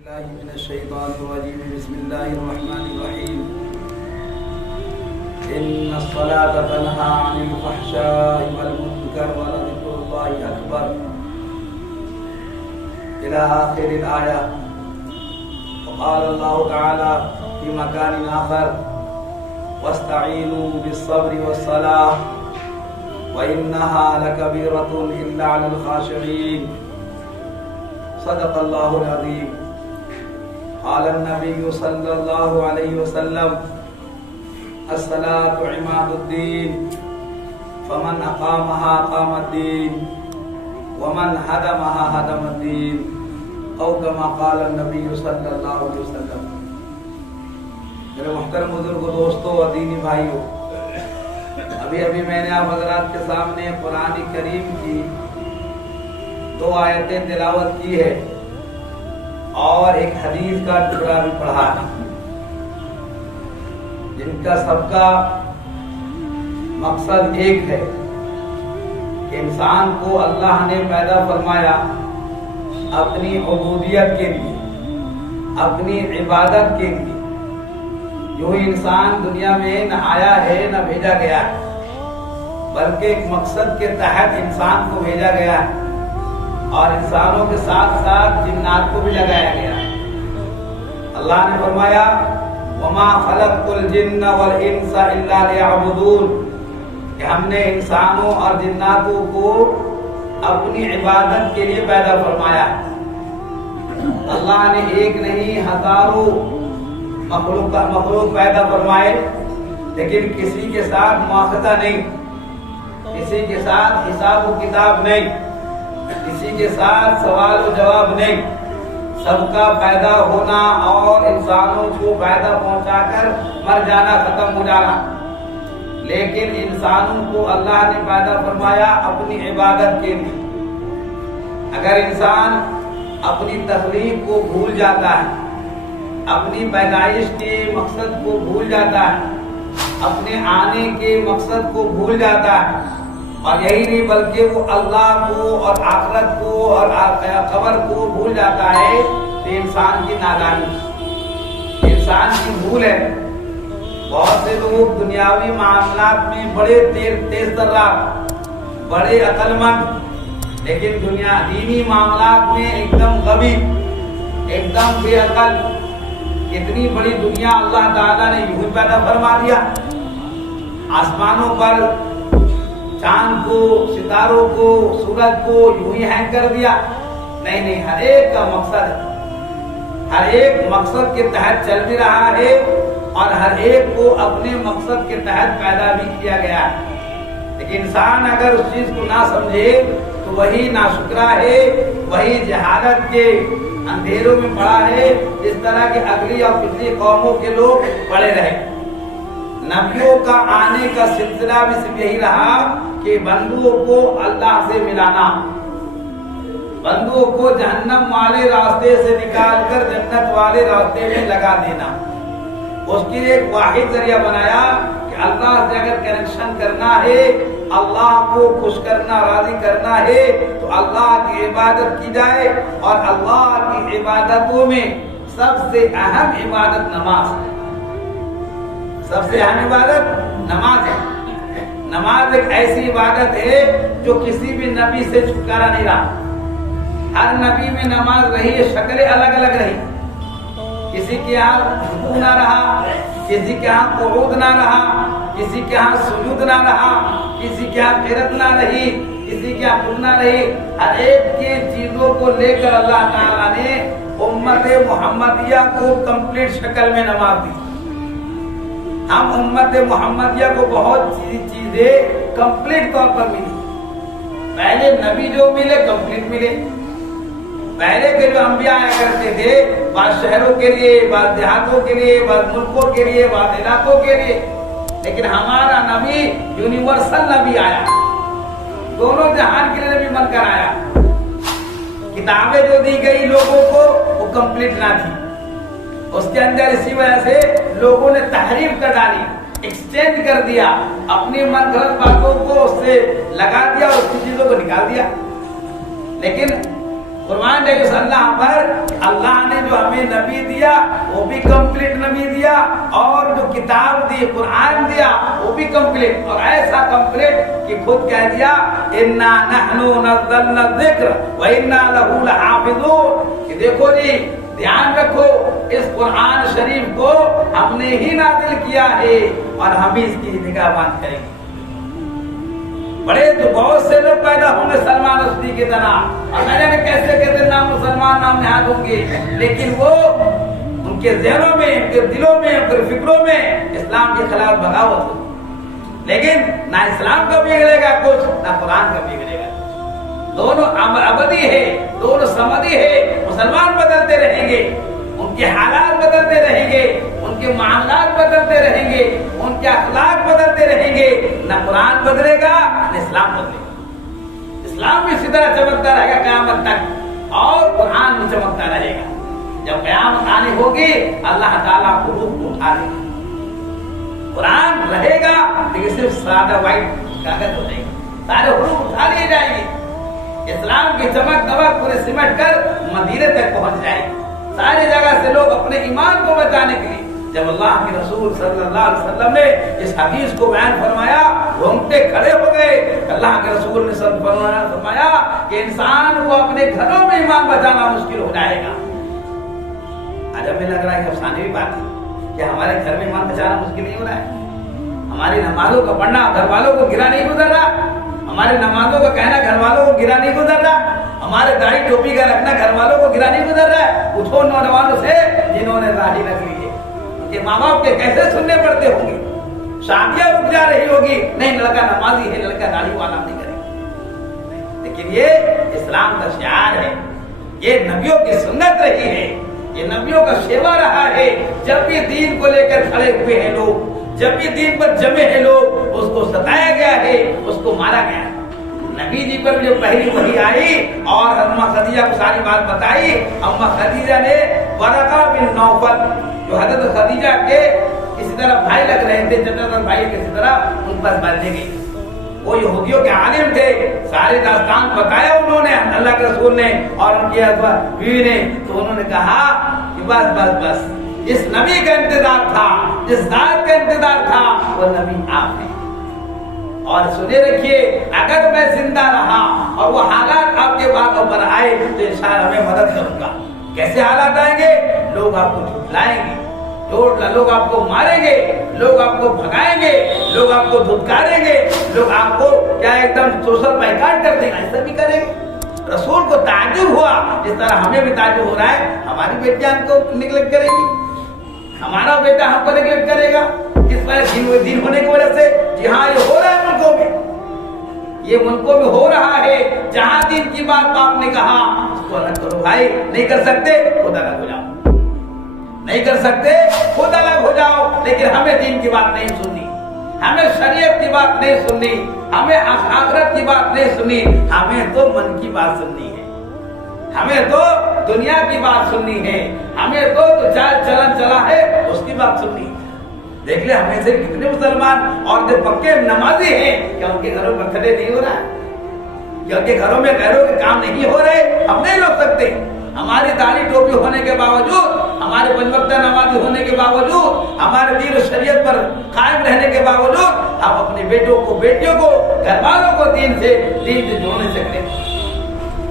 بالله من الشيطان الرجيم بسم الله الرحمن الرحيم إن الصلاة تنهى عن الفحشاء والمنكر ولذكر الله أكبر إلى آخر الآية. وقال الله تعالى في مكان آخر واستعينوا بالصبر والصلاة وإنها لكبيرة إلا على الخاشعين. صدق الله العظيم. قال النبي صلى الله عليه وسلم الصلاة عماد الدين فمن أقامها أقام الدين ومن هدمها هدم الدين أو كما قال النبي صلى الله عليه وسلم. میرے محترم بزرگ دوستوں اور دینی بھائیوں، ابھی میں نے آپ حضرات کے سامنے قرآن کریم کی 2 آیتیں تلاوت کی ہے اور ایک حدیث کا ٹکڑا بھی پڑھا ہے، جن کا سب کا مقصد ایک ہے کہ انسان کو اللہ نے پیدا فرمایا اپنی عبودیت کے لیے، اپنی عبادت کے لیے. جو انسان دنیا میں نہ آیا ہے نہ بھیجا گیا ہے، بلکہ ایک مقصد کے تحت انسان کو بھیجا گیا ہے اور انسانوں کے ساتھ ساتھ جنات کو بھی لگایا گیا. اللہ نے فرمایا وَمَا خَلَقْتُ الْجِنَّ وَالْإِنسَ إِلَّا لِيَعْبُدُونَ، کہ ہم نے انسانوں اور جناتوں کو اپنی عبادت کے لیے پیدا فرمایا. اللہ نے ایک نہیں ہزاروں مخلوق پیدا فرمائے، لیکن کسی کے ساتھ مواخذہ نہیں، کسی کے ساتھ حساب و کتاب نہیں، کسی کے ساتھ سوال و جواب نہیں. سب کا پیدا ہونا اور انسانوں کو فائدہ پہنچا کر مر جانا، ختم ہو جانا. لیکن انسانوں کو اللہ نے پیدا فرمایا اپنی عبادت کے لیے. اگر انسان اپنی تخلیق کو بھول جاتا ہے، اپنی پیدائش کے مقصد کو بھول جاتا ہے، اپنے آنے کے مقصد کو بھول جاتا ہے، اور یہی نہیں بلکہ وہ اللہ کو اور آخرت کو اور قبر کو بھول جاتا ہے، تو انسان کی نادانی، انسان کی بھول ہے. بہت سے لوگ دنیاوی معاملات میں بڑے تیز ترار، بڑے عقل مند، لیکن دینی معاملات میں ایک دم غبی، ایک دم بے عقل. اتنی بڑی دنیا اللہ تعالیٰ نے یوں ہی پیدا فرما دیا. آسمانوں پر چاند کو، ستاروں کو، سورج کو یوں ہی ہینگ کر دیا. نہیں، ہر ایک کا مقصد ہے، ہر ایک مقصد کے تحت چل بھی رہا ہے اور ہر ایک کو اپنے مقصد کے تحت پیدا بھی کیا گیا ہے. لیکن انسان اگر اس چیز کو نہ سمجھے تو وہی ناشکرا ہے، وہی جہالت کے اندھیروں میں پڑا ہے، جس طرح کے اگلی اور پچھلی قوموں کے لوگ پڑے رہے. نبیوں کا آنے کا سلسلہ بھی صرف یہی رہا کہ بندوں کو اللہ سے ملانا، بندوں کو جہنم والے راستے سے نکال کر جنت والے راستے میں لگا دینا. اس کے لیے ایک واحد ذریعہ بنایا کہ اللہ سے اگر کنیکشن کرنا ہے، اللہ کو خوش کرنا، راضی کرنا ہے، تو اللہ کی عبادت کی جائے. اور اللہ کی عبادتوں میں سب سے اہم عبادت نماز ہے. سب سے اہم عبادت نماز ہے. نماز ایک ایسی عبادت ہے جو کسی بھی نبی سے چھٹکارا نہیں رہا. ہر نبی میں نماز رہی ہے، شکلیں الگ الگ رہی. کسی کے یہاں رکوع نہ رہا، کسی کے یہاں قعود نہ رہا، کسی کے یہاں سجود نہ رہا، کسی کے یہاں قرات نہ رہی، کسی کے یہاں قرات نہ رہی. ہر ایک کی چیزوں کو لے کر اللہ تعالیٰ نے امت محمدیہ کو کمپلیٹ شکل میں نماز دی. ہم امت محمدیہ کو بہت سی چیزیں کمپلیٹ طور پر ملی. پہلے نبی جو ملے کمپلیٹ ملے. پہلے کے جو انبیاء آیا کرتے تھے، بعض شہروں کے لیے، بعض دیہاتوں کے لیے، بعض ملکوں کے لیے، بعض علاقوں کے لیے. لیکن ہمارا نبی یونیورسل نبی آیا، دونوں جہان کے لیے نبی بن کر آیا. کتابیں جو دی گئی لوگوں کو وہ کمپلیٹ نہ تھی. اس کے اندر اسی وجہ سے لوگوں نے تحریف کر ڈالی، ایکسچینج کر دیا، اپنی من گھڑت باتوں کو اس سے لگا دیا اور اس کی چیزوں کو نکال دیا. لیکن قرآن ہے اس اللہ پر اللہ نے جو ہمیں نبی دیا وہ بھی کمپلیٹ نبی دیا، اور جو کتاب دی قرآن دیا وہ بھی کمپلیٹ، اور ایسا کمپلیٹ کہ خود کہہ دیا انا نحن نزلنا الذکر وانا لہ لحافظون، کہ دیکھو جی دھیان رکھو اس قرآن شریف کو ہم نے ہی نازل کیا ہے اور ہم ہی اس کی نگہبان کریں گے۔ بڑے تو بہت سے لوگ پیدا ہوں گے سلمان رشدی کی طرح، اور میں نے کیسے کیسے نام مسلمان نام نہاد ہوں گے، لیکن وہ ان کے ذہنوں میں، ان کے دلوں میں، ان کے فکروں میں اسلام کے خلاف بغاوت ہو، لیکن نہ اسلام کا بگڑے گا کچھ، نہ قرآن کا بگڑے گا، دونوں ابدی ہے، دونوں سمدی ہے، مسلمان بدلتے رہیں گے، ان کے حالات بدلتے رہیں گے، ان کے معاملات بدلتے رہیں گے، ان کے اخلاق بدلتے رہیں گے، نہ قرآن بدلے گا نہ اسلام بدلے گا۔ اسلام بھی اسی طرح چمکتا رہے گا قیامت تک، اور قرآن بھی چمکتا رہے گا۔ جب قیامت آنی ہوگی اللہ تعالیٰ حروف کو اٹھا لے گا، قرآن رہے گا لیکن صرف سادہ وائٹ کاغذ ہو جائے گا، سارے حروف اٹھا لیے جائیں گے، اسلام کی چمک دمک پورے سمٹ کر مدینے تک پہنچ جائے گی، ساری جگہ سے لوگ اپنے ایمان کو بچانے کے لیے۔ جب اللہ کے رسول صلی اللہ علیہ وسلم نے اس حدیث کو بیان فرمایا رونگٹے کھڑے ہو گئے۔ اللہ کے رسول نے فرمایا کہ انسان کو اپنے گھروں میں ایمان بچانا مشکل ہو جائے گا۔ آج ہمیں لگ رہا ہے کہ افسانے بھی بات ہے کہ ہمارے گھر میں ایمان بچانا مشکل نہیں ہو رہا ہے، ہماری نمازوں کا پڑھنا گھر والوں کو گرا نہیں گزر رہا، ہمارے نمازوں کا کہنا گھر والوں کو گرا نہیں گزر رہا، ہمارے داڑھی ٹوپی کا رکھنا گھر والوں کو گرا نہیں گزر رہا ہے۔ پوچھو نوجوانوں سے جنہوں نے داڑھی رکھ لی ہے کہ ماں باپ کے کیسے سننے پڑتے ہوں گے، شادیاں رک جا رہی ہوگی، نہیں لڑکا نمازی ہے، لڑکا داڑھی والا نہیں کرے گا، لیکن یہ اسلام کا شعار ہے، یہ نبیوں کی سنت رہی ہے، یہ نبیوں کا شیوا رہا ہے۔ جب بھی دین کو لے کر کھڑے ہوئے ہیں لوگ، جب بھی دین پر جمے ہیں لوگ، اس کو ستایا گیا ہے، اس کو مارا گیا ہے۔ نبی جی پر جو پہلی وحی آئی اور اماں خدیجہ کو ساری بات بتائی، اماں خدیجہ نے ورقہ بن نوفل جو حضرت خدیجہ کے کسی طرح بھائی لگ رہے تھے، چچا بھائی کسی طرح، ان پر بندے گئی۔ وہ یہودیوں کے عالم تھے، سارے داستان بتایا انہوں نے اللہ کے رسول نے اور ان کی بیوی نے، تو انہوں نے کہا کہ بس بس بس جس نبی کا انتظار تھا، جس ذات کا انتظار تھا، وہ نبی آپ ہیں۔ اور سنے رکھیے اگر میں زندہ رہا اور وہ حالات آپ کے باتوں پر آئے تو انشاءاللہ میں مدد کروں گا۔ کیسے حالات آئیں گے؟ لوگ آپ کو جھٹلائیں گے، لوگ آپ کو ماریں گے، لوگ آپ کو بھگائیں گے، لوگ آپ کو دھتکاریں گے، لوگ آپ کو کیا ایک دم سوشل بائیکاٹ کر دیں گے، ایسا بھی کریں گے۔ رسول کو تعجب ہوا جس طرح ہمیں بھی تعجب ہو رہا ہے، ہماری بیٹیاں ہم کو نگلیکٹ کرے گی، ہمارا بیٹا ہم کو نگلیکٹ کرے گا، کس وجہ دین ہونے کی وجہ سے؟ جی ہاں یہ ہو رہا ہے ملکوں میں، یہ ملکوں میں ہو رہا ہے، جہاں دین کی بات آپ نے کہا اس کو الگ کرو بھائی، نہیں کر سکتے خود الگ ہو جاؤ، نہیں کر سکتے خود الگ ہو جاؤ، لیکن ہمیں دین کی بات نہیں سننی، ہمیں شریعت کی بات نہیں سننی، ہمیں آخرت کی بات نہیں سننی، ہمیں تو من کی بات سننی ہے، ہمیں تو دنیا کی بات سننی ہے، ہمیں تو چال چلن چلا ہے اس کی بات سننی ہے۔ دیکھ لیں ہمیں سے کتنے مسلمان اور جو پکے نمازی ہیں کہ ان کے گھروں میں برتھڈے نہیں ہو رہا ہے، کہ ان کے گھروں میں غیروں کے کام نہیں ہو رہے، ہم نہیں روک سکتے۔ ہماری داڑھی ٹوپی ہونے کے باوجود، ہمارے پنج وقتہ نمازی ہونے کے باوجود، ہمارے دین و شریعت پر قائم رہنے کے باوجود ہم اپنے بیٹوں کو، بیٹیوں کو، گھر والوں کو دین سے جوڑ نہیں سکتے۔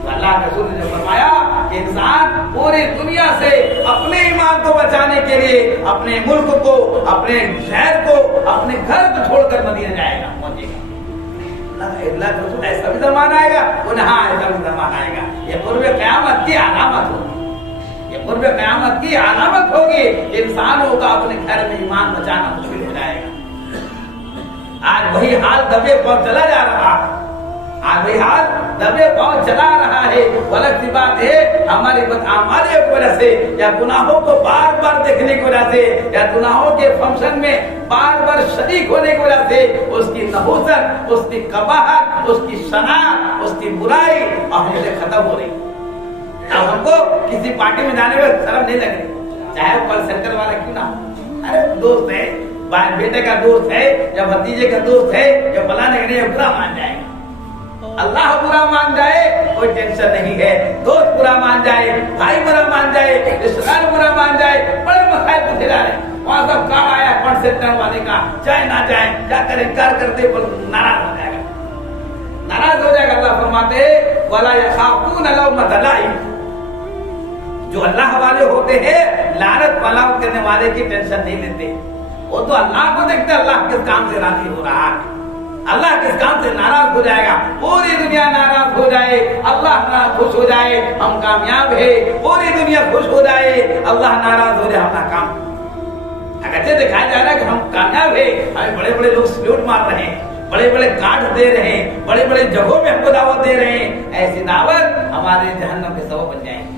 اللہ کے رسول نے فرمایا کہ انسان پوری دنیا سے اپنے ایمان کو بچانے کے لیے اپنے ملک کو، اپنے شہر کو، اپنے گھر کو چھوڑ کر مدینہ جائے گا، پہنچے گا۔ اللہ کے رسول ایسا بھی زمانہ آئے گا، ہاں ایسا بھی زمانہ آئے گا، یہ قرب قیامت کی علامت ہوگی، یہ قرب قیامت کی علامت ہوگی کہ انسانوں کا اپنے گھر میں ایمان بچانا مشکل ہو جائے گا۔ آج وہی حال دبے پاؤں چلا جا رہا ہے، آج وہی حال دبے پاؤں چلا رہا ہے۔ غلط بات ہے ہماری بدعمالیوں کی وجہ سے، یا گناہوں کو بار بار دیکھنے کی وجہ سے، یا گناہوں کے فنکشن میں بار بار شریک ہونے کی وجہ سے اس کی نحوست، اس کی قباحت، اس کی شناعت، اس کی برائی اور ہم سے ختم ہو رہی۔ اب ہم کو کسی پارٹی میں جانے میں شرم نہیں لگ رہی، چاہے وہ کل سینٹر والا کیوں نہ ہو، ارے دوست ہے، بیٹے کا دوست ہے، یا بھتیجے کا دوست ہے، یا فلانے کا نہیں، برا مان جائے گا۔ اللہ برا مان جائے کوئی ٹینشن نہیں ہے، دوست برا مان جائے، بھائی برا مان جائے، رشتہ دار برا مان جائے، بڑے مسائل پوچھے جا رہے ہیں، وہاں سب کام آیا پنڈ سینٹر والے کا، جائے نہ جائے کیا کریں، انکار کرتے ناراض ہو جائے گا، ناراض ہو جائے گا۔ اللہ فرماتے وَلَا يَخَافُونَ لَوْمَةَ لَائِمٍ، جو اللہ والے ہوتے ہیں لعنت ملامت کرنے والے کی ٹینشن نہیں لیتے، وہ تو اللہ کو دیکھتے اللہ کس کام سے راضی ہو رہا ہے، اللہ کس کام سے ناراض ہو جائے گا، پوری دنیا ناراض ہو جائے اللہ خوش ہو جائے ہم کامیاب ہے، پوری دنیا خوش ہو جائے اللہ ناراض ہو جائے ہم ناکام۔ اگرچہ دکھایا جا رہا ہے کہ ہم کامیاب ہے، ہمیں بڑے بڑے لوگ سلیوٹ مار رہے ہیں، بڑے بڑے کارڈ دے رہے ہیں، بڑے بڑے جگہوں میں ہم کو دعوت دے رہے ہیں، ایسی دعوت ہمارے جہنم کے سبب بن جائیں گے۔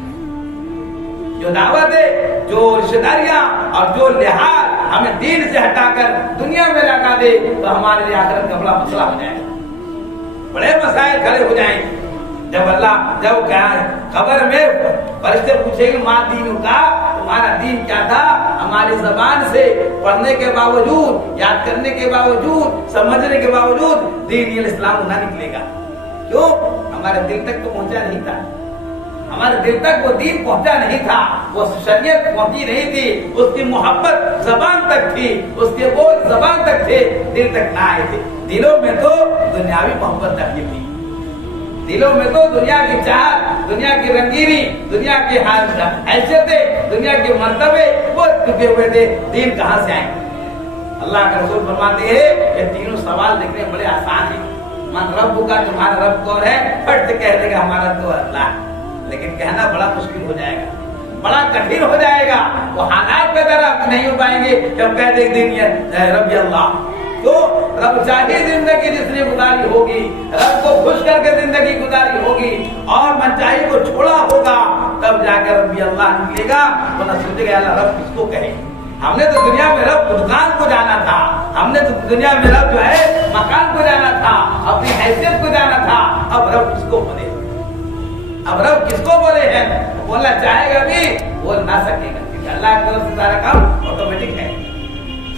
جو دعوت ہے، جو رشتہ داریاں اور جو لحاظ ہمیں دین سے ہٹا کر دنیا میں لگا دے تو ہمارے لیے آخرت کا بڑا مسئلہ ہو جائے گا، بڑے مسائل کھڑے ہو جائیں گے۔ جب کیا خبر میں فرشتے پوچھیں گے ماں دین کا، تمہارا دین کیا تھا، ہماری زبان سے پڑھنے کے باوجود، یاد کرنے کے باوجود، سمجھنے کے باوجود دین اسلام نہ نکلے گا، کیوں؟ ہمارے دل تک تو پہنچا نہیں تھا، ہمارے دل تک وہ دین پہنچا نہیں تھا، وہ شریعت پہنچی نہیں تھی، اس کی محبت زبان تک تھی، اس کے بول زبان تک تھے، دل تک نہ آئے تھے۔ دلوں میں تو دنیاوی محبت رکھی تھی، دلوں میں تو دنیا کی چاہت، دنیا کی رنگینی، دنیا کی حیثیتیں، دنیا کے مرتبے وہ ٹکے ہوئے تھے، دین کہاں سے آئیں؟ اللہ کے رسول فرماتے ہیں یہ تینوں سوال دیکھنے بڑے آسان ہیں، من رب کا، تمہارا رب کون ہے، پھٹ سے کہہ دے گا ہمارا تو اللہ، لیکن کہنا بڑا مشکل ہو جائے گا، بڑا کٹھن ہو جائے گا، وہ حالات پہ طرف نہیں ہو پائیں گے کہ ہم کہہ دیں دین رب اللہ۔ تو رب چاہیے زندگی جس نے گزاری ہوگی، رب کو خوش کر کے زندگی گزاری ہوگی اور من چاہیے کو چھوڑا ہوگا، تب جا کر ربی اللہ نکلے گا، ورنہ سوچے گا اللہ رب کس کو کہے، ہم نے تو دنیا میں رب دکان کو جانا تھا، ہم نے تو دنیا میں رب جو ہے مکان کو جانا تھا، اپنی حیثیت کو جانا تھا، اب رب کس کو بولے، اب رب کس کو بولے ہیں، بولنا چاہے گا بھی بول نہ سکے گا، کیونکہ اللہ کی طرف سے سارا کام آٹومیٹک ہے،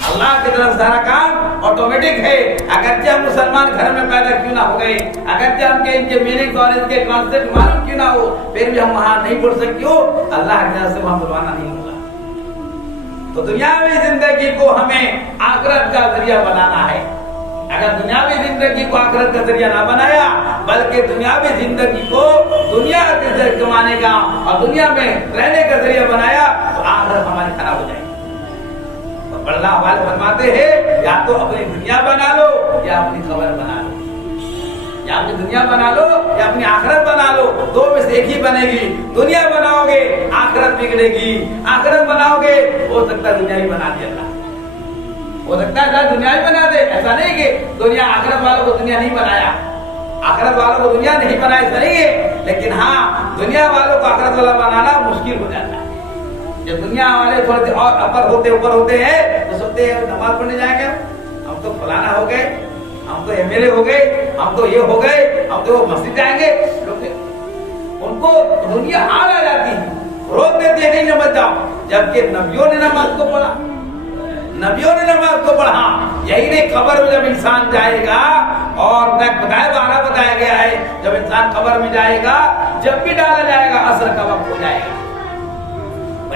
اللہ کی طرف سارا کام آٹومیٹک ہے۔ اگرچہ ہم مسلمان گھر میں پیدا کیوں نہ ہو گئے، اگرچہ ہم ان کے میننگ اور ان کے کانسیپٹ معلوم کیوں نہ ہو، پھر بھی ہم وہاں نہیں پڑھ سکتے ہو، اللہ کی طرف سے وہاں بلوانا نہیں ہوگا۔ تو دنیاوی زندگی کو ہمیں آخرت کا ذریعہ بنانا ہے، اگر دنیاوی زندگی کو آخرت کا ذریعہ نہ بنایا بلکہ دنیاوی زندگی کو دنیا کے کمانے کا اور دنیا میں رہنے کا ذریعہ بنایا تو آخرت ہماری خراب ہو جائے گی۔ اللہ والے فرماتے ہیں یا تو اپنی دنیا بنا لو یا اپنی خبر بنا لو، یا اپنی دنیا بنا لو یا اپنی آخرت بنا لو، دو میں سے ایک ہی بنے گی۔ دنیا بناؤ گے آخرت بگڑے گی، آخرت بناؤ گے ہو سکتا ہے دنیا ہی بنا دے اللہ، ہو سکتا ہے اللہ دنیا ہی بنا دے، ایسا نہیں کہ دنیا آخرت والوں کو دنیا نہیں بنایا، آخرت والوں کو دنیا نہیں بنایا ایسا نہیں ہے، لیکن ہاں دنیا والوں کو آخرت والا بنانا مشکل ہو جاتا ہے۔ جب دنیا والے تھوڑے اور اوپر ہوتے ہیں تو سوچتے ہیں نماز پڑھنے جائیں گے، ہم تو فلانا ہو گئے، ہم تو ایم ایل اے ہو گئے، ہم تو یہ ہو گئے، ہم تو مسجد جائیں گے، ان کو دنیا آ جاتی ہے، روک دیتے ہیں نہیں نماز جاؤ، جبکہ نبیوں نے نماز کو پڑھا، نبیوں نے نماز کو پڑھا۔ یہی نہیں قبر میں جب انسان جائے گا، اور بتایا گیا ہے جب انسان قبر میں جائے گا، جب بھی ڈالا جائے گا عصر کا وقت ہو جائے گا۔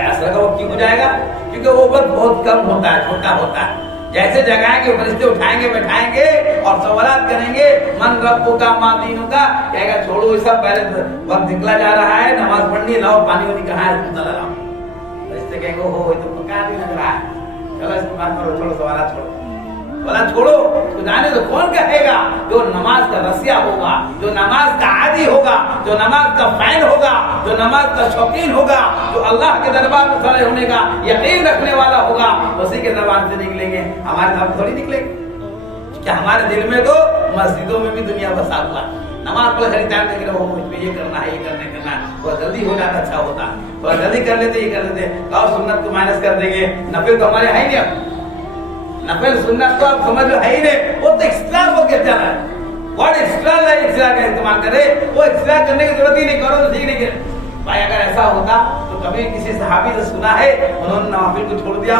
عصر کا وقت کیوں ہو جائے گا؟ کیونکہ وہ وقت بہت کم ہوتا ہے، چھوٹا ہوتا ہے۔ جیسے جگائیں گے فرشتے اٹھائیں گے بٹھائیں گے اور سوالات کریں گے من ربک کا ما دینک کا، کہے گا چھوڑو یہ سب، پہلے وقت نکلا جا رہا ہے، نماز پڑھنی، لاؤ پانی وانی کہاں ہے چلا لاؤ۔ فرشتے کہیں گے ہو یہ تو پکا بھی لگ رہا ہے، چلو اس کو بات کرو، چھوڑو سوالات چھوڑو، سوالات چھوڑو، تو جانے تو کون کہے گا؟ جو نماز کا رسیہ ہوگا، جو نماز کا عادی ہوگا، جو نماز کا فین ہوگا، جو نماز کا شوقین ہوگا، جو اللہ کے دربار میں کھڑے ہونے کا یقین رکھنے والا ہوگا، اسی کے زبان سے نکلیں گے، ہمارے نام تھوڑی نکلیں گے۔ کہ ہمارے دل میں تو مسجدوں میں بھی دنیا بسا ہوا، نماز پڑھ کر ٹائم دیکھ رہے ہو، مجھ پہ یہ کرنا ہے، یہ کرنا ہے، تھوڑا جلدی ہو جاتا اچھا ہوتا، تھوڑا جلدی کر لیتے، یہ کر لیتے، اور سنت کو مائنس کر دیں گے، نفل تو ہمارے ہے نہیں، نفل سنت تو آپ سمجھ لو ہے ہی نہیں، وہ تو ایکسٹرا ہو کے چل رہا ہے، واٹ ایکسٹرا کا استعمال کرے، وہ ایکسٹرا کرنے کی ضرورت ہی نہیں، کرو تو ٹھیک نہیں کرے بھائی۔ اگر ایسا ہوتا تو کبھی کسی صحابی سے سنا ہے انہوں نے نوافل کو چھوڑ دیا،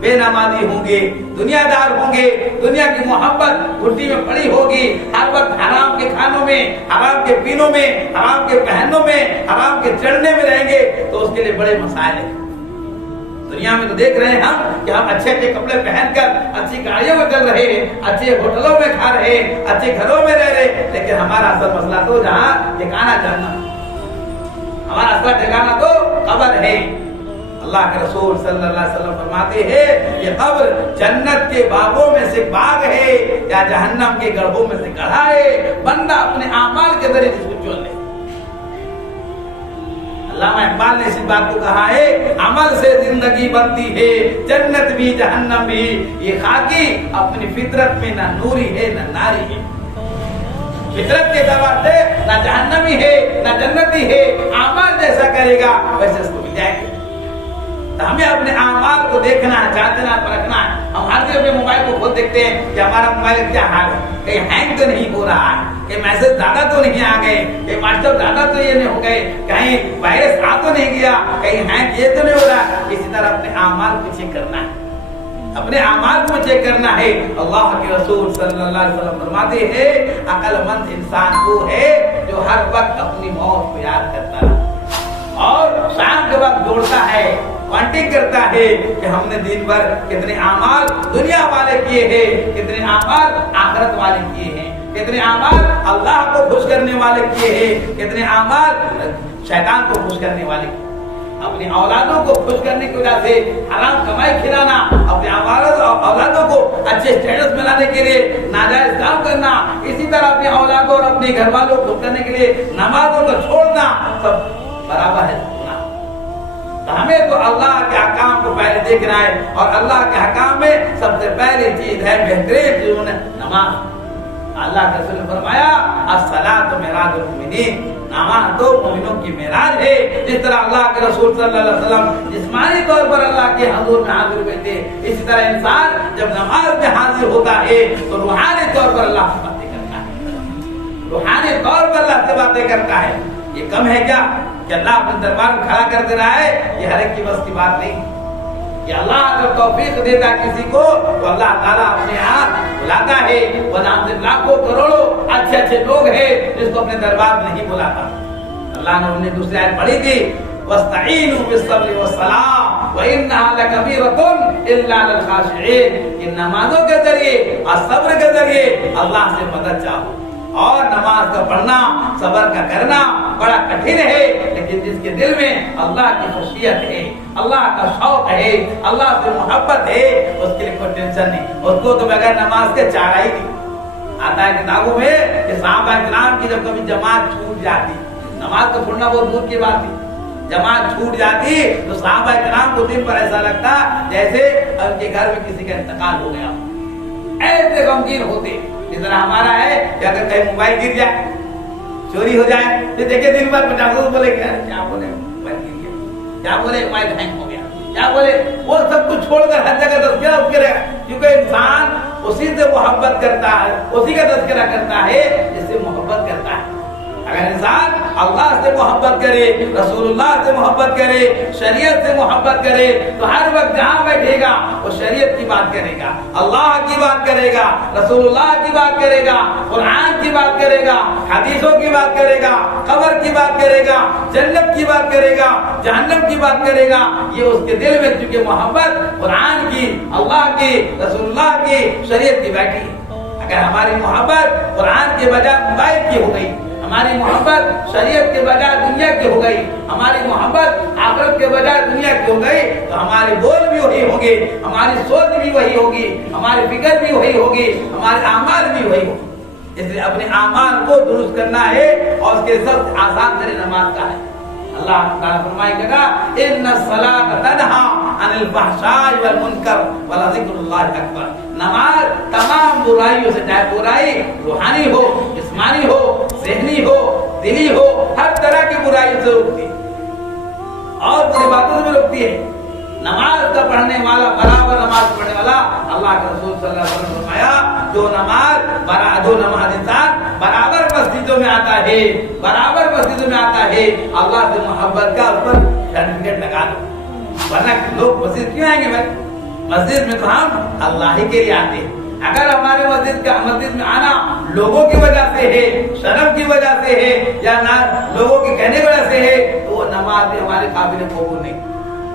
بے نمازی ہوں گے، دنیا دار ہوں گے، دنیا کی محبت گھٹی میں پڑی ہوگی، ہر وقت حرام کے کھانوں میں، حرام کے پینوں میں، حرام کے پہنوں میں، حرام کے چڑھنے میں رہیں گے تو اس کے لیے بڑے مسائل ہیں۔ دنیا میں تو دیکھ رہے ہیں ہم کہ ہم اچھے اچھے کپڑے پہن کر اچھی گاڑیوں میں چل رہے ہیں، اچھے ہوٹلوں میں کھا رہے ہیں، اچھے گھروں میں رہ رہے، لیکن ہمارا اصل مسئلہ تو جہاں ٹھکانا جاننا، ہمارا اصل ٹھکانا تو قبر ہے۔ اللہ کے رسول صلی اللہ علیہ وسلم فرماتے ہیں کہ قبر جنت کے باغوں میں سے باغ ہے یا جہنم کے گڑھوں میں سے گڑھا ہے، بندہ اپنے اعمال کے ذریعے جس کو چن لے۔ علامہ اقبال نے اسی بات کو کہا ہے، عمل سے زندگی بنتی ہے جنت بھی جہنم بھی، یہ خاکی اپنی فطرت میں نہ نوری ہے نہ ناری ہے۔ فطرت کے اعتبار سے نہ جہنمی ہے نہ جنتی ہے، اعمال جیسا کرے گا ویسے اس کو مل جائے گا۔ تو ہمیں اپنے اعمال کو دیکھنا ہے، جانچنا ہے، پرکھنا ہے۔ ہم ہر جگہ اپنے موبائل کو خود دیکھتے ہیں کہ ہمارا موبائل کیا حال ہے، کہیں ہینگ تو نہیں ہو رہا ہے، کہیں میسج زیادہ تو نہیں آ گئے، کہیں واٹس ایپ زیادہ تو یہ نہیں ہو گئے، کہیں وائرس آ تو نہیں گیا، کہیں ہینگ یہ تو نہیں ہو رہا۔ اسی طرح اپنے اعمال کو چیک کرنا ہے، اپنے اعمال کو چیک کرنا ہے۔ اللہ کے رسول صلی اللہ علیہ وسلم فرماتے ہیں عقل مند انسان وہ ہے جو ہر وقت اپنی موت کو یاد کرتا ہے اور شام کے وقت دوڑتا ہے، کانٹیکٹ کرتا ہے کہ ہم نے دن بھر کتنے اعمال دنیا والے کیے ہیں، کتنے اعمال آخرت والے کیے ہیں، کتنے اعمال اللہ کو خوش کرنے والے کیے ہیں، کتنے اعمال شیطان کو خوش کرنے والے کیے۔ اپنی اولادوں کو خوش کرنے کی وجہ سے حرام کمائی کھلانا، اپنے اولادوں کو اچھے اسٹیٹس میں لانے کے لیے ناجائز کام کرنا، اسی طرح اپنے اولادوں اور اپنے گھر والوں کو خوش کرنے کے لیے نمازوں کو چھوڑنا، سب برابر ہے۔ ہمیں تو اللہ کے احکام کو پہلے دیکھنا ہے، اور اللہ کے احکام میں سب سے پہلی چیز ہے بہترین چیزوں نے نماز۔ اللہ کے رسول نے فرمایا الصلاۃ معراج المؤمنین، نماز تو مومنوں کی معراج ہے۔ جس طرح اللہ کے رسول صلی اللہ علیہ وسلم جسمانی طور پر اللہ کے حضور میں حاضر ہوئے تھے، اسی طرح انسان جب نماز میں حاضر ہوتا ہے تو روحانی طور پر اللہ سے باتیں کرتا ہے، روحانی طور پر اللہ سے باتیں کرتا ہے۔ یہ کم ہے کیا کہ اللہ اپنے دربار میں کھڑا کر دے رہا ہے؟ یہ ہر ایک کی بس کی بات نہیں۔ کہ اللہ اگر توفیق دیتا کسی کو تو اللہ تعالیٰ اپنے ہاتھ بلاتا ہے، بنام لاکھوں کروڑوں اچھے اچھے لوگ ہیں جس کو اپنے دربار میں نہیں بلاتا۔ اللہ نے انہیں دوسری آیت پڑھی تھی وَاسْتَعِينُوا بِالصَّبْرِ وَالصَّلَاةِ وَإِنَّهَا لَكَبِيرَةٌ إِلَّا عَلَى الْخَاشِعِينَ، ان نمازوں کے ذریعے اور صبر کے ذریعے اللہ سے مدد چاہو۔ اور نماز کا پڑھنا، صبر کا کرنا بڑا کٹھن ہے، لیکن جس کے دل میں اللہ کی خشیت ہے، اللہ کا شوق ہے، اللہ سے محبت ہے، اس کے لیے کوئی ٹینشن نہیں۔ اس کو تو بغیر نماز کے چارہ ہی نہیں۔ آتا ہے کتابوں میں کہ صحابہ کرام کی جب کبھی جماعت چھوٹ جاتی، نماز کو چھوڑنا بہت دور کی بات ہے، جماعت چھوٹ جاتی تو صحابہ کرام کو دن پر ایسا لگتا جیسے ان کے گھر میں کسی کا انتقال ہو گیا، ایسے غمگین ہوتے۔ اس طرح ہمارا ہے کہ اگر کہیں موبائل گر جائے، چوری ہو جائے، پھر دیکھیں دن بھر پچاس بولے گا کیا بولے موبائل گر گیا، کیا بولے موبائل ہینگ ہو گیا، کیا بولے، وہ سب کچھ چھوڑ کر ہر جگہ تذکرہ اس کے رہے، کیونکہ انسان اسی سے محبت کرتا ہے، اسی کا تذکرہ کرتا ہے جس سے محبت کرتا ہے۔ اگر انسان اللہ سے محبت کرے، رسول اللہ سے محبت کرے، شریعت سے محبت کرے تو ہر وقت جہاں بیٹھے گا وہ شریعت کی بات کرے گا، اللہ کی بات کرے گا، رسول اللہ کی بات کرے گا، قرآن کی بات کرے گا، حدیثوں کی بات کرے گا، قبر کی بات کرے گا، جنت کی بات کرے گا، جہنم کی بات کرے گا۔ یہ اس کے دل میں چونکہ محبت قرآن کی، اللہ کی، رسول اللہ کی، شریعت کی بیٹھی ہے۔ اگر ہماری محبت قرآن کے بجائے موبائل کی ہو گئی، ہماری محبت شریعت کے بجائے دنیا کی ہو گئی، ہماری محبت آخرت کے بجائے دنیا کی ہو گئی، تو ہمارے بول بھی وہی ہوں گے، ہماری سوچ بھی وہی ہوگی، ہماری فکر بھی وہی ہوگی، ہمارے اعمال بھی وہی ہوگی۔ اس لیے اپنے اعمال کو درست کرنا ہے، اور اس کے سب سے آسان طریقہ نماز کا ہے۔ اللہ تعالیٰ فرمائے گا ان الصلاۃ تنہا عن الفحشاء والمنکر ولذکر اللہ اکبر، نماز تمام برائیوں سے، چاہے برائی روحانی ہو، جسمانی ہو، ذہنی ہو، دلی ہو، ہر طرح کی برائیوں سے روکتی ہے اور بری باتوں سے بھی روکتی ہے۔ نماز کا پڑھنے والا برابر نماز پڑھنے والا، اللہ کے رسول صلی اللہ علیہ وسلم نے فرمایا جو نماز انسان برابر مسجدوں میں آتا ہے، برابر مسجدوں میں آتا ہے، اللہ سے محبت کا اس پر سرٹیفکیٹ لگا دو، ورنہ لوگ مسجد کیوں آئیں گے بھائی؟ مسجد میں تو ہم اللہ ہی کے لیے آتے ہیں. اگر ہمارے مسجد میں آنا لوگوں کی وجہ سے ہے، شرم کی وجہ سے ہے، یا نہ لوگوں کے کہنے کی وجہ سے ہے، تو وہ نماز ہمارے قابل قبول نہیں.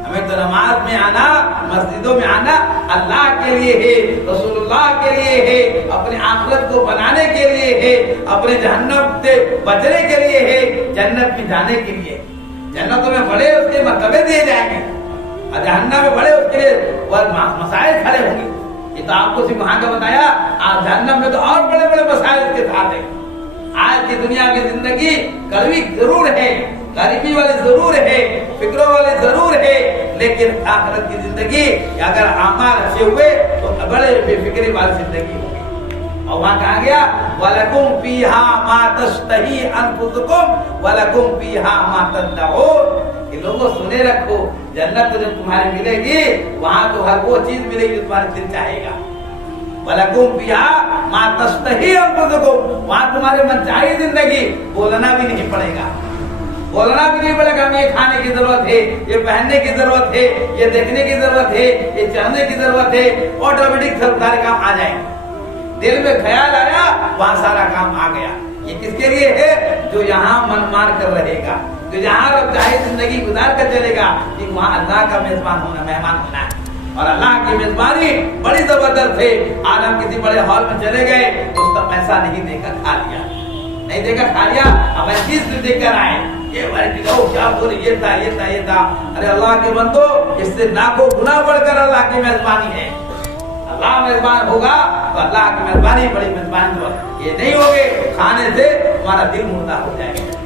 ہمیں تو نماز میں آنا، مسجدوں میں آنا اللہ کے لیے ہے، رسول اللہ کے لیے ہے، اپنے آخرت کو بنانے کے لیے ہے، اپنے جہنم سے بچنے کے لیے ہے، جنت میں جانے کے لیے. جنتوں میں بڑے اس کے مرتبے دیے جائیں گے اور جہنم میں بڑے اس کے لیے مسائل کھڑے ہوں گے. یہ تو آپ کو صرف وہاں کا بتایا، آج جہنم میں تو اور بڑے بڑے مسائل اس کے ساتھ ہیں. آج کی دنیا کی زندگی کڑوی ضرور ہے، غریبی والی ضرور ہے، فکروں والی ضرور ہے، لیکن آخرت کی زندگی اگر اعمال اچھے ہوئے تو بڑے بے فکری والی زندگی ہوگی. اور وہاں کہا گیا وَلَكُمْ فِيهَا مَا تَشْتَهِي أَنفُسُكُمْ وَلَكُمْ فِيهَا مَا تَدَّعُونَ. کہ لوگوں سنے رکھو، جنت تو جب تمہاری ملے گی وہاں تو ہر وہ چیز ملے گی جو تمہارے دل چاہے گا. وَلَكُمْ فِيهَا مَا تَشْتَهِي أَنفُسُكُمْ. وہاں تمہارے من چاہی زندگی، بولنا بھی نہیں پڑے گا، بولنا بھی نہیں پڑے گا. ہمیں یہ کھانے کی ضرورت ہے، یہ پہننے کی ضرورت ہے، یہ دیکھنے کی ضرورت ہے، یہ چڑھنے کی ضرورت ہے. آٹومیٹک سب سارے کام آ جائیں گے. دل میں خیال آیا وہاں سارا کام آ گیا. یہ کس کے لیے ہے؟ جو یہاں من مار کر رہے گا، جو جہاں رب چاہے زندگی گزار کر چلے گا، کہ وہاں اللہ کا میزبان ہونا، مہمان ہونا ہے. اور اللہ کی میزبانی بڑی زبردست ہے. آج ہم کسی بڑے ہال میں چلے گئے، اس کا پیسہ نہیں دے کر کھا لیا، نہیں دے کر کھا لیا، ہمیں چیز بھی دے کر آئے. یہ کیا بولے، یہ تھا یہ تھا یہ تھا. ارے اللہ کے بندو، اس سے لاکھوں گنا بڑھ کر اللہ کی میزبانی ہے. اللہ میزبان ہوگا تو اللہ کی میزبانی بڑی میزبانی ہوگا. یہ نہیں ہوگے کھانے سے ہمارا دل مردہ ہو جائے گا.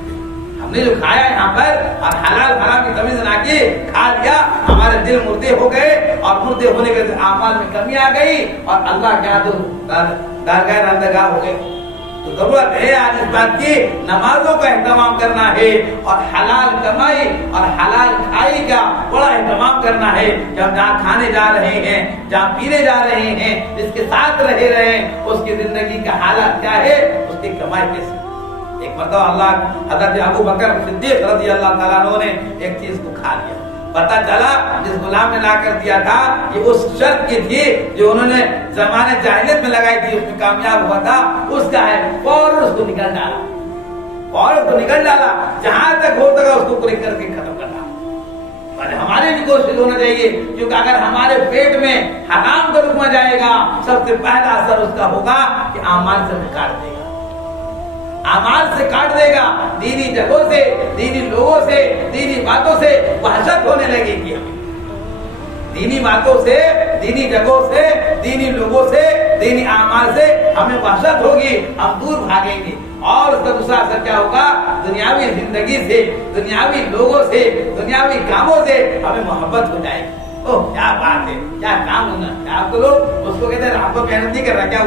ہم نے جو کھایا یہاں پر اور حلال حرام کی تمیز نہ کی، کھا لیا، ہمارے دل مردے ہو گئے اور مردے ہونے کے اعمال میں کمی آ گئی اور اللہ کے ہاں درگاہ رندگاہ ہو گئے. تو ضرورت ہے آج اس بات کی، نمازوں کا اہتمام کرنا ہے اور حلال کمائی اور حلال کھائی کا بڑا اہتمام کرنا ہے. کہ ہم جہاں کھانے جا رہے ہیں، جہاں پینے جا رہے ہیں، اس کے ساتھ رہے رہے، اس کی زندگی کا حالت کیا ہے، اس کی کمائی کیسے. ایک مرتبہ اللہ حضرت ابو بکر صدیق رضی اللہ تعالیٰ عنہ نے ایک چیز کو کھا لیا. پتہ چلا جس غلام نے لا کر دیا تھا یہ اس شرط کی تھی جو انہوں نے زمانے جاہلیت میں لگائی تھی، اس میں کامیاب ہوا تھا، اس کا ہے. فوراً اس کو نکل ڈالا، فوراً اس کو نکل ڈالا، جہاں تک ہو سکا اس کو پوری کر کے ختم کرنا. ہماری بھی کوشش ہونا چاہیے، کیونکہ اگر ہمارے پیٹ میں حرام کا لقمہ جائے گا، سب سے پہلا اثر اس کا ہوگا کہ اعمال سے کاٹ دے گا، اعمال سے کاٹ دے گا. دینی جگہوں سے، دینی لوگوں سے، دینی باتوں سے وحشت ہونے لگے گی. ہمیں دینی باتوں سے، دینی جگہوں سے، دینی لوگوں سے، دینی اعمال سے ہمیں وحشت ہوگی، ہم دور بھاگیں گے. اور اس کا دوسرا اثر کیا ہوگا؟ دنیاوی زندگی سے، دنیاوی لوگوں سے، دنیاوی کاموں سے ہمیں محبت ہو جائے گی. اوہ کیا بات ہے، کیا کام ہونا. آپ کو لوگ اس کو کہتے ہیں آپ کو محنت نہیں کر رہا، کیا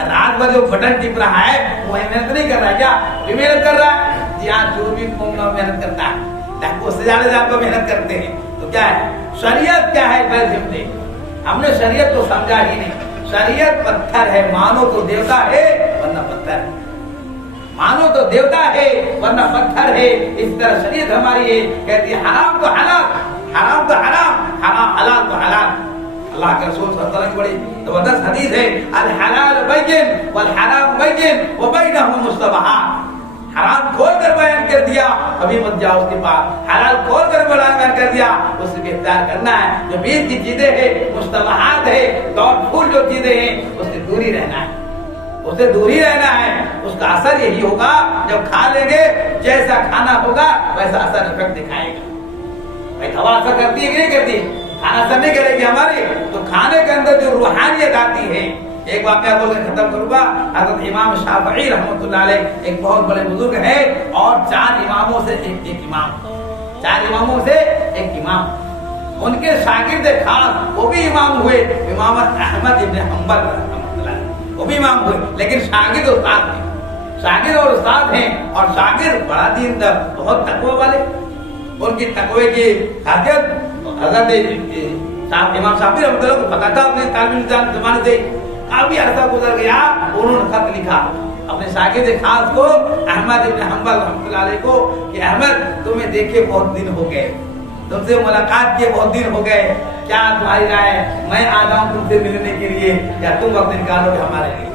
رات بھر جو بٹن ٹپ رہا ہے وہ محنت نہیں کر رہا ہے، کیا بھی محنت کر رہا ہے؟ جی ہاں، جو بھی محنت کرتا ہے اس سے زیادہ آپ کو محنت کرتے ہیں. تو کیا ہے شریعت، کیا ہے پہلے ہم نے شریعت کو سمجھا ہی نہیں. شریعت پتھر ہے، مانو تو دیوتا ہے ورنہ پتھر ہے، مانو تو دیوتا ہے ورنہ پتھر ہے. اس طرح شریعت ہماری ہے، کہتی ہے حرام تو حلال، حرام تو حرام، حرام حلال تو حلال. اللہ کے رسول صلی اللہ علیہ وسلم کی بڑی زبردست حدیث ہے، الحلال بین والحرام بین وبینہما مشتبہات. حرام کھول کر بیان کر دیا، ابھی مت جاؤ اس کے پاس. حلال کھول کر بیان کر دیا، اس سے اختیار کرنا ہے. جو بیچ کی چیزیں ہیں، مشتبہات ہے، دوڑ پھول جو چیزیں ہیں، اس سے دوری رہنا ہے، اس سے دوری رہنا ہے. اس کا اثر یہی ہوگا، جب کھا لیں گے جیسا کھانا ہوگا ویسا اثر افیکٹ دکھائے گا. بھائی ہوا اثر کرتی ہے کہ نہیں کرتی؟ کھانا اثر نہیں کرے گی ہماری. تو کھانے کے اندر جو روحانیت آتی ہے، ایک واقعہ بول کے ختم کروں گا. حضرت امام شافعی رحمۃ اللہ علیہ ایک بہت بڑے بزرگ ہے اور 4 اماموں سے ایک امام، 4 اماموں سے ایک امام. ان کے شاگرد خاص وہ بھی امام ہوئے، امام احمد ابن حنبل رحمۃ اللہ علیہ، وہ بھی امام ہوئے، لیکن شاگرد استاد ہیں، شاگرد اور استاد ہیں. اور شاگرد بڑا دیندار، بہت تقوی والے. ان کی تقوی کی خاصیت حضرت امام شافعی رحمۃ اللہ کو پتا تھا. اپنے تعلیم نظام زمانے سے کافی عرصہ گزر گیا، انہوں نے خط لکھا اپنے شاگرد خاص کو، احمد ابن حنبل رحمۃ اللہ علیہ کو، کہ احمد تمہیں دیکھے بہت دن ہو گئے، تم سے ملاقات کیے بہت دن ہو گئے, کیا تمہاری رائے ہے میں آ جاؤں تم سے ملنے کے لیے یا تم وقت نکالو گے ہمارے لیے؟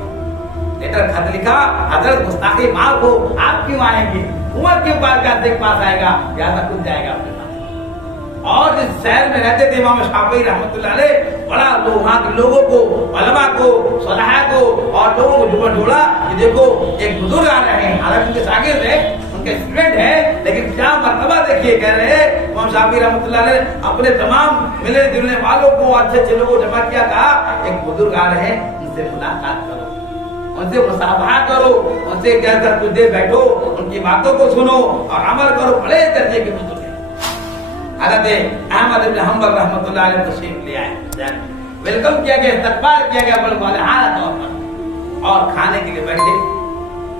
لیٹر خط لکھا, حضرت گستاخی معاف ہو, آپ کیوں آئیں گے, عمر کے پاس آئے گا یا خود جائے گا اپنے پاس. اور جس شہر میں رہتے تھے امام شافعی رحمۃ اللہ علیہ, بڑا وہاں کے لوگوں کو, علماء کو, صلحاء کو اور لوگوں کو جوڑا کہ دیکھو ایک بزرگ آ رہے ہیں, حالانکہ ان کے شاگرد ہیں, ان کے اسٹوڈنٹ ہیں, لیکن کیا مرتبہ دیکھیے کہہ رہے ہیں امام شافعی رحمۃ اللہ علیہ اپنے تمام ملنے جلنے والوں کو, اچھے اچھے لوگوں کو جمع کیا, کہا ایک بزرگ آ رہے ہیں, ان سے ملاقات کرو, ان سے مصافحہ کرو, ان سے کہہ کر کچھ دیر بیٹھو, ان کی باتوں کو سنو اور عمل کرو. بڑے درجے کے بزرگ ہیں. حضرت احمد بن حنبل رحمۃ اللہ علیہ تشریف لے آئے, ویلکم کیا گیا, استقبال کیا گیا بڑے والہانہ طور پر, اور کھانے کے لیے بیٹھے.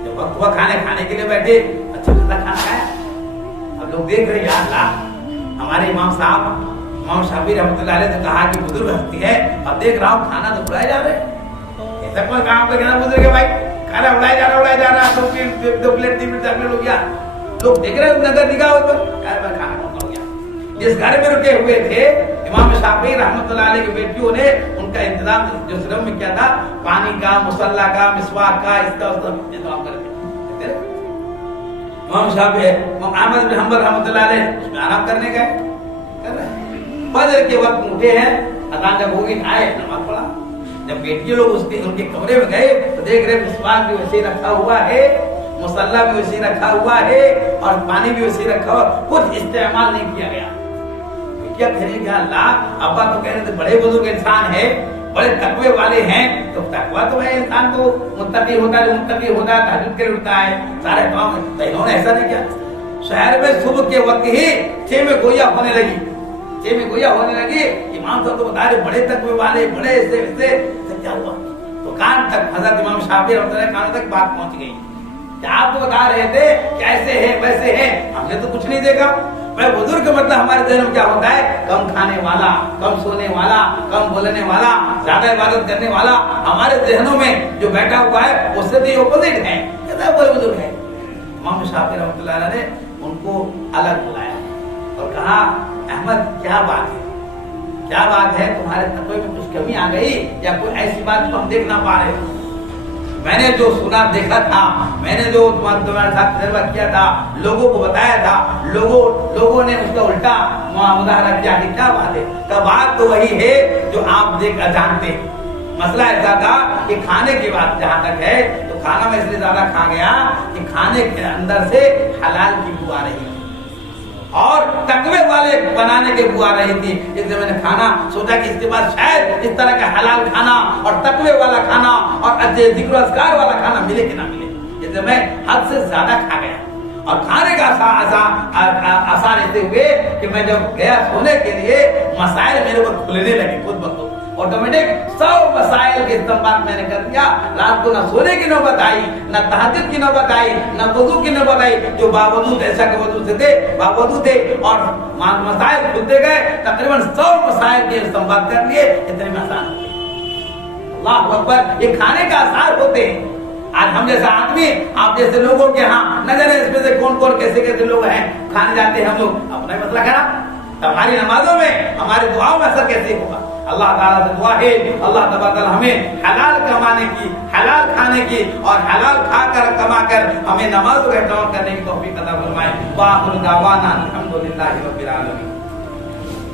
جب وقت ہوا کھانے کے لیے بیٹھے, اچھا کھانا کھایا. اب لوگ دیکھ رہے یا اللہ, ہمارے امام صاحب امام شافعی رحمۃ اللہ علیہ نے کہا کہ بزرگ ہستی ہے, اب دیکھ رہا ہوں کھانا تو بلائے جا رہے ہیں. ایسا کوئی کام پہ کہنا بزرگ ہے بھائی, کھانا اڑایا جا رہا, دو پلیٹ 3 پلیٹ 4 پلیٹ ہو گیا. لوگ دیکھ رہے ہیں نظر نگاہ پر, کھانا کون ہو گیا. جس گھر میں رکے ہوئے تھے امام شافعی رحمۃ اللہ علیہ کی بیٹیوں نے ان کا انتظام جو سلم میں کیا تھا, پانی کا, مصلی کا, مسواک کا, اس کا انتظام کرتے. امام شافعی احمد بن حنبل رحمۃ اللہ علیہ اس میں آرام کرنے گئے, کر رہے ہیں. فجر کے وقت اٹھے ہیں, اذان جب ہوگی آئے, نماز پڑھا. جب بیٹی لوگ ان کے کمرے میں گئے تو دیکھ رہے مسواک بھی ویسے رکھا ہوا ہے, مصلی بھی ویسے رکھا ہوا ہے, اور پانی بھی ویسے رکھا ہوا, کچھ استعمال نہیں کیا گیا. کیا کہنے کیا اللہ, ابا تو کہنے تھے بڑے بزرگ انسان ہیں, بڑے تقوی والے ہیں, تو تقوی تو ہے انسان تو متقی ہوتا ہے, تہجد کے لیے اٹھتا ہے, سارے کام. انہوں نے ایسا نہیں کیا. شہر میں صبح کے وقت ہی 6 میں گویا ہونے لگی, امام صاحب تو بتا رہے بڑے تقوی والے, بڑے ایسے کیا ہوا. تو کان تک حضرت امام شافعی رحمۃ اللہ کان تک بات پہنچ گئی کہ آپ تو بتا رہے تھے کہ ایسے ہیں ویسے ہیں, ہم نے تو کچھ نہیں دیکھا. میں بزرگ کا مطلب ہمارے ذہن میں کیا ہوتا ہے, کم کھانے والا, کم سونے والا, کم بولنے والا, زیادہ عبادت کرنے والا. ہمارے ذہنوں میں جو بیٹھا ہوا ہے اس سے بھی اپوزٹ ہے, کہتا ہے بڑے بزرگ ہے. امام شافعی رحمۃ اللہ علیہ نے ان کو الگ بلایا اور کہا احمد کیا بات ہے, تمہارے تقوی میں کچھ کمی آ گئی یا کوئی ایسی بات جو ہم دیکھ نہ پا رہے. میں نے جو سنا دیکھا تھا, میں نے جو تمہارے ساتھ تجربہ کیا تھا, لوگوں کو بتایا تھا, لوگوں نے اس کا الٹا مظاہرہ کیا کہ کیا بات ہے. تو بات تو وہی ہے جو آپ جانتے ہیں. مسئلہ ایسا تھا کہ کھانے کی بات جہاں تک ہے تو کھانا میں اس لیے زیادہ کھا گیا کہ کھانے کے اندر سے حلال کی بو آ رہی تھی اور تقوی والے بنانے کے بو آ رہی تھی. اس لیے میں نے کھانا سوچا کہ اس کے بعد شاید اس طرح کا حلال کھانا اور تقوی والا کھانا اور ذکر و اذکار والا کھانا ملے کہ نہ ملے. اس لیے میں حد سے زیادہ کھا گیا اور کھانے کا آسان ایسے ہوئے کہ میں جب گیا سونے کے لیے مسائل میرے اوپر کھلنے لگے خود بخود. آٹومیٹک 100 مسائل کے استعمال میں نے کر دیا. رات کو نہ سونے کی نوبت آئی, نہ تہجد کی نوبت آئی, نہ وضو کی نوبت آئی, جو باوضو ایسا کہ وضو سے تھے باوضو تھے, اور مسائل کھلتے گئے. تقریباً 100 مسائل کے استعمال کر لیے. اتنے میں آسان ہوتے. اللہ اکبر, یہ کھانے کا آثار ہوتے ہیں. آج ہم جیسا آدمی, آپ جیسے لوگوں کے ہاں نظر ہے اس میں سے کون کیسے لوگ ہیں کھانے جاتے ہیں. ہم لوگ اپنا ہی مسئلہ کرا. ہماری نمازوں میں ہماری دعاؤں میں اثر کیسے ہوگا. اللہ تعالیٰ سے دعا ہے اللہ تبارک ہمیں حلال کمانے کی, حلال کھانے کی اور حلال کھا کر کما کر ہمیں نماز کا اہتمام کرنے کی توفیق عطا فرمائے. وآخر دعوانا الحمدللہ رب العالمین.